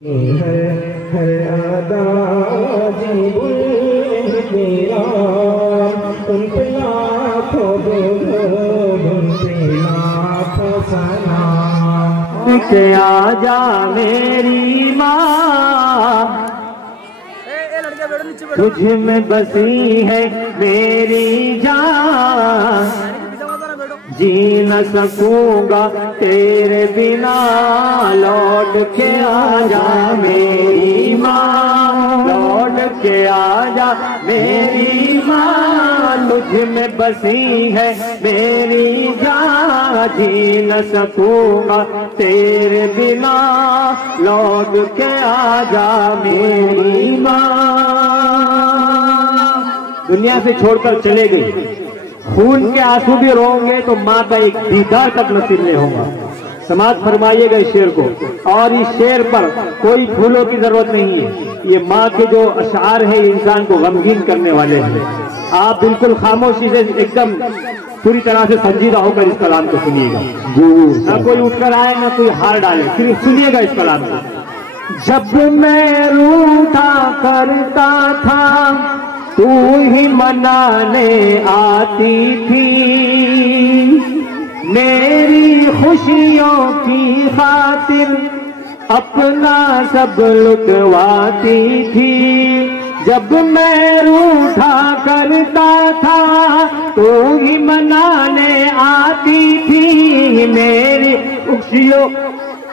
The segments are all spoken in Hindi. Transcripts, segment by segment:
है अदा जीवन तेरा उन पे लाखों उन पे लाखों सलाम के आजा मेरी माँ तुझ में बसी है मेरी जान जी न सकूंगा तेरे बिना लौट के आजा मेरी माँ लौट के आजा मेरी माँ तुझ में बसी है मेरी जान जी न सकूंगा तेरे बिना लौट के आजा मेरी माँ। दुनिया से छोड़कर चले गई, खून के आंसू भी रोंगे तो माँ का एक दीदार तक नसीब नहीं होगा। समाज फरमाइएगा इस शेर को, और इस शेर पर कोई फूलों की जरूरत नहीं है। ये माँ के जो अशार है इंसान को गमगीन करने वाले हैं। आप बिल्कुल खामोशी से एकदम पूरी तरह से संजीदा होकर इस कलाम को सुनिएगा। ना कोई उठकर आए ना कोई हार डाले, सिर्फ सुनिएगा इस कलाम को। जब मैं रूठा करता था तू ही मनाने आती थी, मेरी खुशियों की खातिर अपना सब लुटवाती थी। जब मैं रूठा करता था तू ही मनाने आती थी, मेरी खुशियों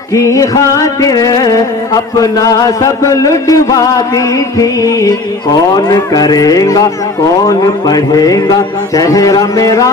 की खातिर अपना सब लुटवाती थी। कौन करेगा कौन पढ़ेगा चेहरा मेरा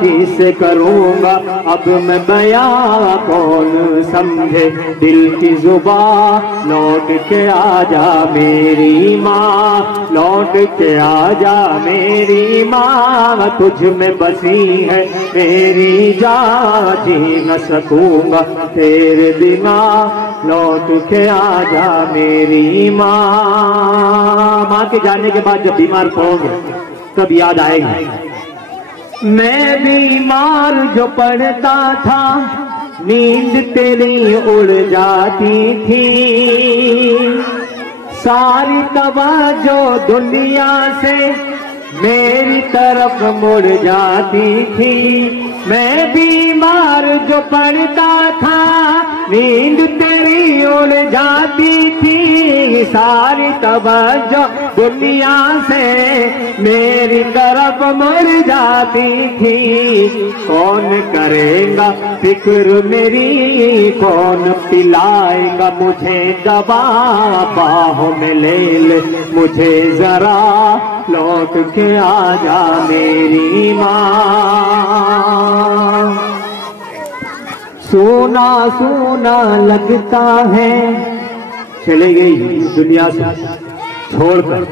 किसे करूँगा अब मैं बयां, कौन समझे दिल की जुबान। लौट के आजा मेरी माँ लौट के आजा मेरी माँ तुझ में बसी है मेरी जान जी न सकूंगा तेरे बिना लौट के आजा मेरी माँ। माँ के जाने के बाद जब बीमार पड़ोगे तब याद आएगी। मैं बीमार जो पड़ता था नींद तेरी उड़ जाती थी, सारी तवज्जो दुनिया से मेरी तरफ मुड़ जाती थी। मैं बीमार जो पड़ता था नींद तेरी उड़ जाती थी, सारी तवज्जो दुनिया से मेरी तरफ मुड़ जाती थी। कौन करेगा फिक्र मेरी कौन पिलाएगा मुझे दवा, बाहों में ले ले मुझे जरा लौट के आजा मेरी माँ। सोना सोना लगता है, चले गई दुनिया से छोड़कर।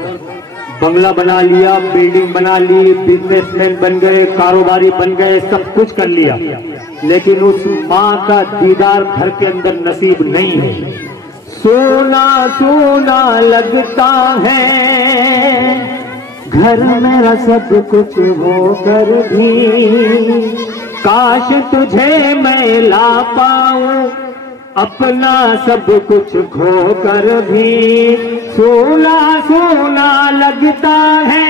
बंगला बना लिया, बिल्डिंग बना ली, बिजनेसमैन बन गए, कारोबारी बन गए, सब कुछ कर लिया, लेकिन उस माँ का दीदार घर के अंदर नसीब नहीं है। सोना सोना लगता है घर मेरा सब कुछ होकर भी, काश तुझे मैं ला पाऊं अपना सब कुछ खोकर भी। सोना सोना लगता है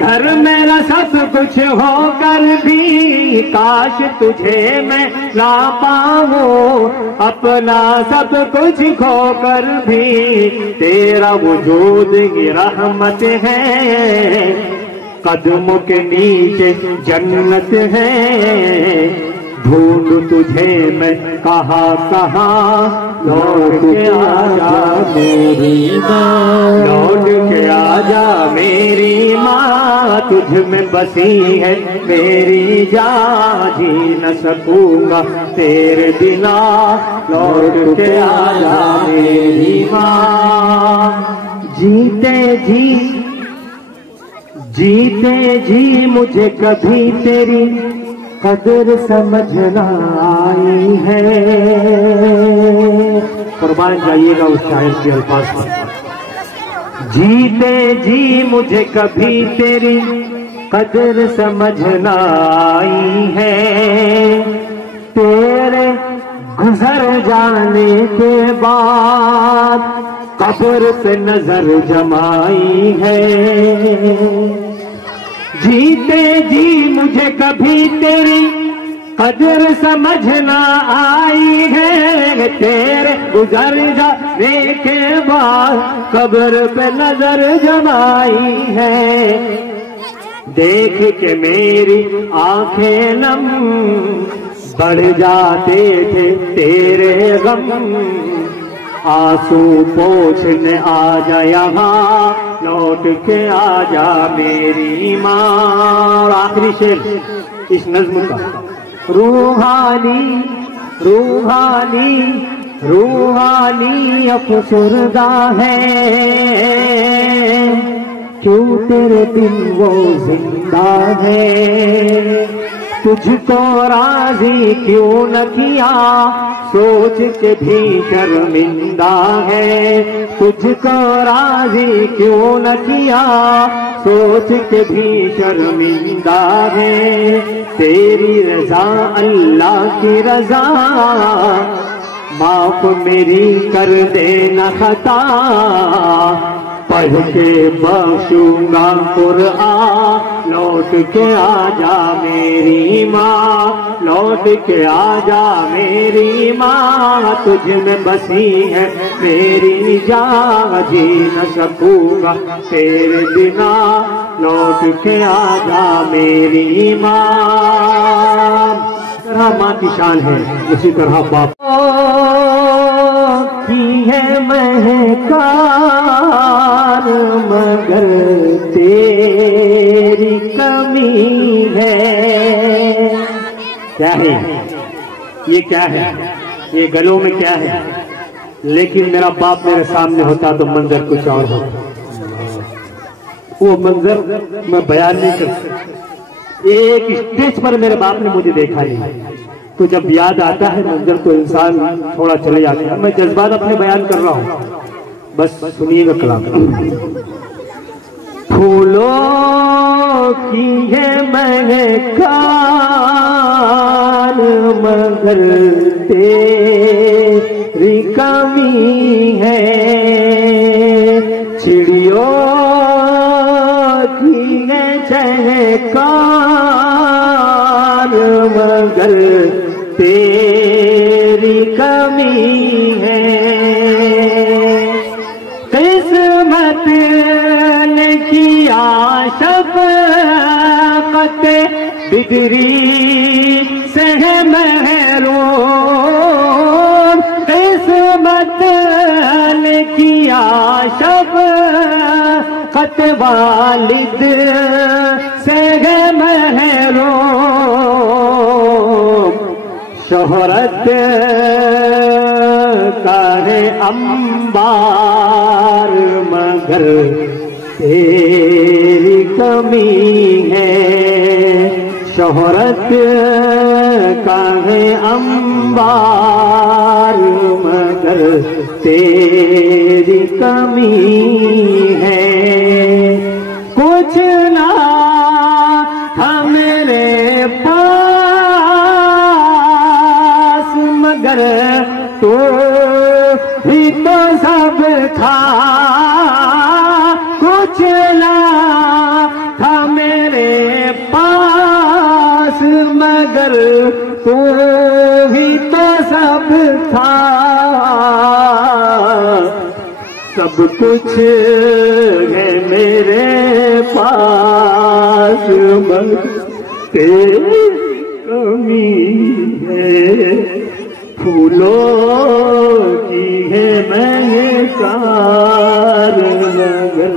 घर मेरा सब कुछ होकर भी, काश तुझे मैं ला पाऊं अपना सब कुछ खोकर भी। तेरा वजूद की रहमत है, कदमों के नीचे जन्नत है, ढूंढ तुझे मैं कहाँ कहाँ लौट के आजा मेरी माँ लौट के आजा मेरी माँ तुझ में बसी है मेरी जान जी न सकूंगा तेरे बिना लौट के आजा मेरी माँ। जीते जी मुझे कभी तेरी कदर समझना आई है। कुर्बान जाइएगा उस शायर के अल्फाज पर। जीते जी मुझे कभी तेरी कदर समझना आई है, तेरे गुजर जाने के बाद कब्र पे नजर जमाई है। जीते जी मुझे कभी तेरी कदर समझ ना आई है, तेरे गुजर जाने के बाद कब्र पे नजर जमाई है। देख के मेरी आंखें नम बढ़ जाते थे तेरे गम, आंसू पोंछने आ जा यहाँ, लौट के आ जा मेरी माँ। आखिरी शेर इस नज्म का, रूहानी रूहानी रूहानी अफसरदा है, क्यों तेरे बिन वो जिंदा है। तुझको राजी क्यों न किया, सोच के भी शर्मिंदा है। तुझको राजी क्यों न किया, सोच के भी शर्मिंदा है। तेरी रजा अल्लाह की रजा, माफ मेरी कर देना खता। पढ़ के बख्शूंगा कुरान, लौट के आजा मेरी माँ, लौट के आजा मेरी माँ। तुझ में बसी है मेरी जान, जी न सकूंगा तेरे बिना, लौट के आजा मेरी माँ। तरह माँ की शान है, उसी तरह बाप की है महकार, मगर तेरी कमी है। क्या है ये, क्या है ये, गलों में क्या है? लेकिन मेरा बाप मेरे सामने होता तो मंजर कुछ और होता। वो मंजर मैं बयान नहीं कर सकता। एक स्टेज पर मेरे बाप ने मुझे देखा नहीं, तो जब याद आता है मंजर तो इंसान थोड़ा चले जाता है। मैं जज्बात अपने बयान कर रहा हूँ, बस सुनिएगा कलाम। फूलों की है महकार, मगर तेरी कमी है। चिड़ियों की है चहकार, मगर तेरी कमी है। किस्मत ने किया शफ़क़त बिगड़ी से है महरूम, किस्मत ने किया शफ़क़त वालिद से है महरूम। शोहरत का है अंबार, मगर तेरी कमी है। शोहरत का है अंबार, मगर तेरी कमी है। कुछ ना था मेरे पास, मगर तो भी तो सब था। कुछ ना था मेरे पास, मगर तो भी तो सब था। सब कुछ है मेरे पास, मगर तेरी कमी है। फूलों की है महकार, मगर